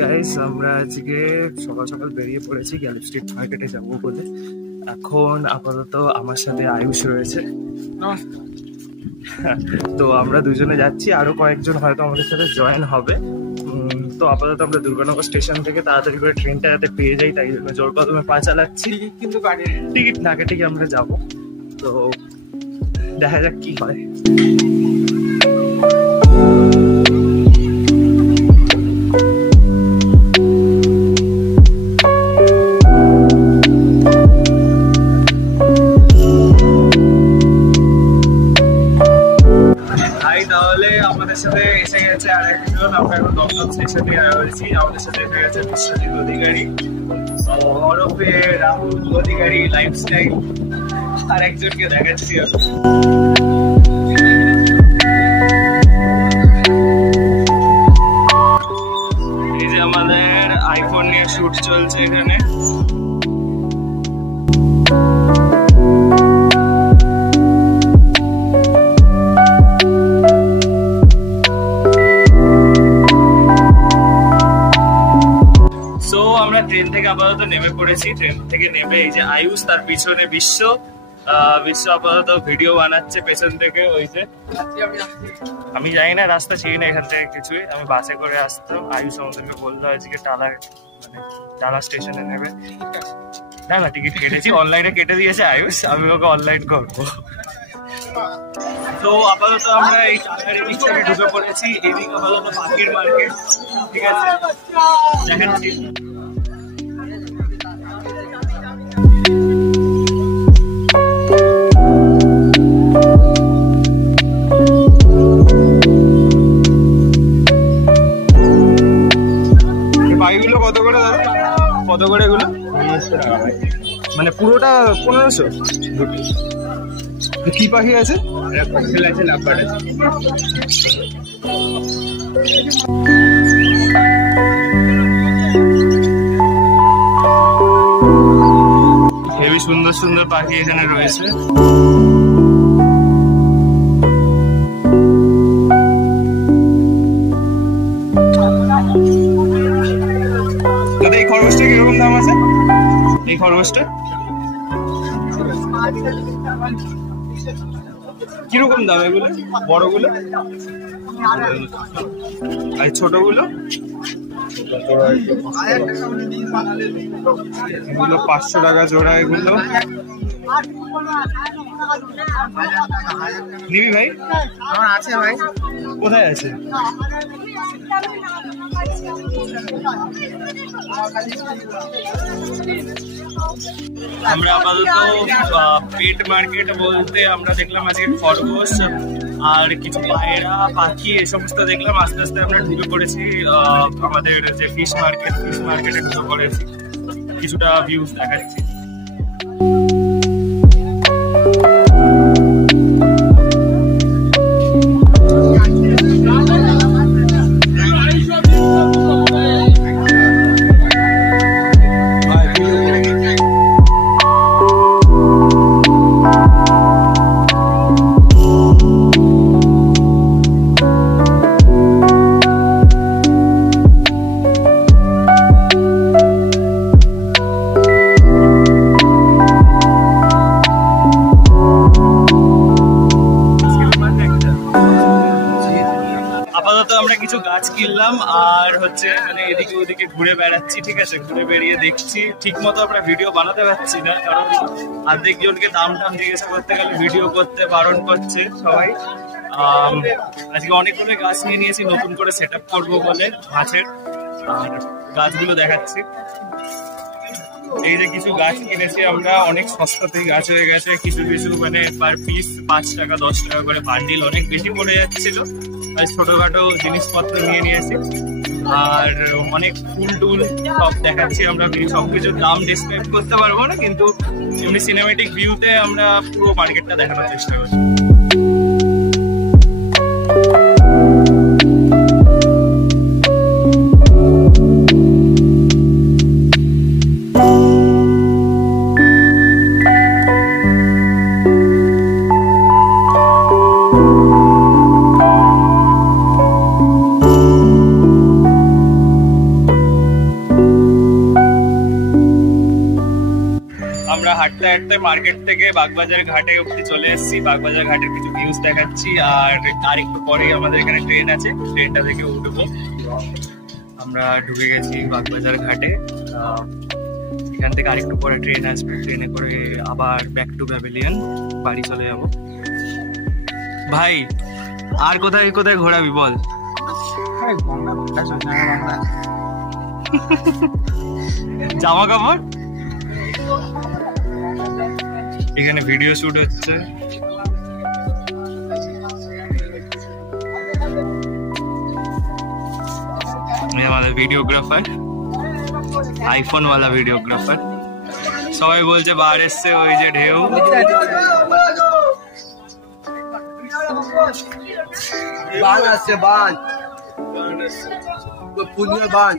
Guys, আমরা আজকে সকাল সকাল বেরিয়ে পড়েছি গ্যালিপ স্ট্রিট মার্কেটে যাবো বলে। এখন আপাতত আমার সাথে আয়ুষ রয়েছে, তো আমরা দুজনে যাচ্ছি, আরো কয়েকজন হয়তো আমাদের সাথে জয়েন হবে। তো আপাতত আমরা দুর্গানগর স্টেশন থেকে তাড়াতাড়ি করে ট্রেনটা যাতে পেয়ে যাই, তাই জন্য জোর কদমে পা চালাচ্ছি। কিন্তু টিকিট না কেটে আমরা যাবো, তো দেখা যাক কি হয়। আমাদের সাথে এসে গেছে আরেকজন, আমরা এখন দমদম স্টেশন থেকে রয়েছি। আমাদের সাথে এসে গেছে বিশ্বজিৎ অধিকারী, ওরফে রাহুল অধিকারী লাইফস্টাইল। আর একজনকে দেখাচ্ছি এই যে আমাদের আইফোন নিয়ে শুট চলছে এখানে। ট্রেন থেকে আপাতত নেমে পড়েছি। ট্রেন থেকে নেমে এই যে আয়ুষ, তার পিছনে বিশ্ব আপাতত ভিডিও বানাচ্ছে পেছন থেকে। ওই যে আমি জানি না, রাস্তা চিনি না এখান থেকে কিছুই, আমি বাসে করে আসতাম। আয়ুষ আমাদেরকে বললো আজকে টালা স্টেশনে নেবে। না টিকিট কেটেছি, অনলাইনে কেটে দিয়েছে আয়ুষ, আমি ওকে অনলাইন করবো। তো আপাতত আমরা এই টালার এদিক থেকে ঢুকে পড়েছি। এদিক আপাতত পাখির মার্কেট, ঠিক আছে, দেখাচ্ছি। পাখিগুলো কত করে দাদা? কত করে এগুলো? 1500 টাকা। মানে পুরোটা 1500? কি পাখি আছে? ককটেল আছে, লাভবার্ড আছে। হেবি সুন্দর সুন্দর পাখি এখানে রয়েছে। দাদা এই খরগোশটা কিরকম দাম আছে? এই খরগোশটা কিরকম দাম? এগুলো বড়গুলো আর ছোটগুলো? এগুলো 500 টাকা জোড়া। এগুলো নিবি ভাই? আমার আছে ভাই। কোথায় আছে? আমরা আপাতত পেট মার্কেট বলতে আমরা দেখলাম আজকে খরগোশ আর কিছু পায়রা পাখি এ সমস্ত দেখলাম। আস্তে আস্তে আমরা ঢুকে পড়েছি আমাদের যে ফিশ মার্কেটে ঢুকে পড়েছি। কিছুটা ভিউজ দেখাচ্ছি। আমরা কিছু গাছ কিনলাম আর হচ্ছে মানে এদিকে ওদিকে ঘুরে বেড়াচ্ছি, ঠিক আছে। ঘুরে বেরিয়ে দেখছি, ঠিক মতো আমরা ভিডিও বানাতে পারছি না, কারণ অর্ধেক জনকে দাম জিজ্ঞাসা করতে গেলে ভিডিও করতে বারণ করছে সবাই। আজকে অনেকগুলো গাছ নিয়ে নিয়েছি নতুন করে সেট আপ করবো বলে গাছের, আর গাছগুলো দেখাচ্ছি। এই যে কিছু গাছ কিনেছি আমরা, অনেক সস্তাতেই গাছ হয়ে গেছে। কিছু কিছু মানে পার পিস 5 টাকা 10 টাকা করে বান্ডিল, অনেক বেশি পড়ে যাচ্ছিল। ছোটখাটো জিনিসপত্র নিয়ে নিয়েছি আর অনেক ফুল টুল সব দেখাচ্ছি আমরা। সবকিছুর দাম ডিসক্রাইব করতে পারবো না, কিন্তু এমনি সিনেমেটিক ভিউতে আমরা পুরো মার্কেটটা দেখানোর চেষ্টা করছি। হাঁটতে হাঁটতে মার্কেট থেকে বাগবাজার ঘাটে অব্দি চলে এসেছি। বাগবাজার ঘাটের কিছু ভিউজ দেখাচ্ছি, আর একটু পরেই আমাদের এখানে ট্রেন আছে, ট্রেনটা থেকে উঠবো। আমরা ঢুকে গেছি বাগবাজার ঘাটে। এখান থেকে আরেকটু পরে ট্রেন আসবে, ট্রেনে করে আবার ব্যাক টু প্যাভিলিয়ন বাড়ি চলে যাব। ভাই আর কোথায় কোথায় ঘোরাবি বল? জামা কাপড় এখানে ভিডিও শুট হচ্ছে। আমাদের ভিডিওগ্রাফার, আইফোন ওয়ালা ভিডিওগ্রাফার। সবাই বলছে বার এসছে, ওই যে ঢেউ। বান আসছে, বান পুজো বান।